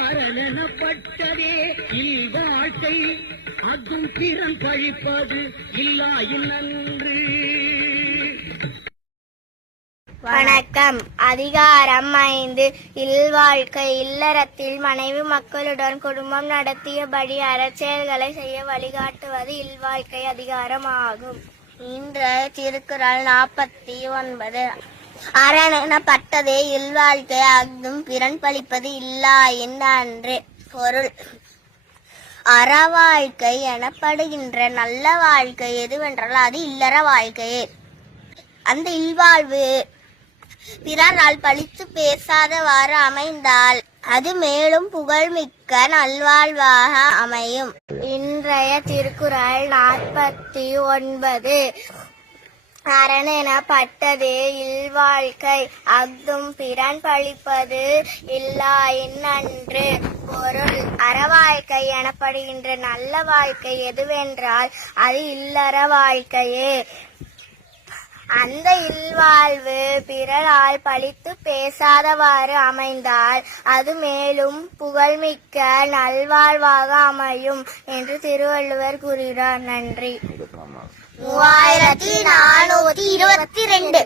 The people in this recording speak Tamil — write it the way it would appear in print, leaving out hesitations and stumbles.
அரணப்பட்டதே இல்வாழ்க்கை அதும் பிறன் பழிப்பது இல்லாயின் நன்று. வணக்கம். அதிகாரம் 5. இல்வாழ்க்கை. இல்லறத்தில் மனைவி மக்களுடன் குடும்பம் நடத்தியபடி அறச்செயல்களை செய்ய வழிகாட்டுவது இல்வாழ்க்கை அதிகாரம் ஆகும். இன்றைய திருக்குறள் 49. அரண் எனப்பட்டதே இல்வாழ்க்கை அஃதும் பிறன் பழிப்பது இல்லாயின் நன்று. பொருள்: அறவாழ்க்கை எனப்படுகின்ற நல்ல வாழ்க்கை எதுவென்றால் அது இல்லற வாழ்க்கையே. அந்த இல்வாழ்வு பிறரால் பழித்து பேசாதவாறு அமைந்தால் அது மேலும் புகழ்மிக்க நல்வாழ்வாக அமையும். இன்றைய திருக்குறள் 49. அரண் எனப்பட்டதே இல்வாழ்க்கை அஃதும் பிறன் பழிப்பது இல்லாயின் நன்று. பொருள்: அறவாழ்க்கை எனப்படுகின்ற நல்ல வாழ்க்கை எதுவென்றால் அது இல்லற வாழ்க்கையே. அந்த இல்வாழ்வு பிறரால் பழித்து பேசாதவாறு அமைந்தால் அது மேலும் புகழ்மிக்க நல்வாழ்வாக அமையும் என்று திருவள்ளுவர் கூறுகிறார். நன்றி. 3422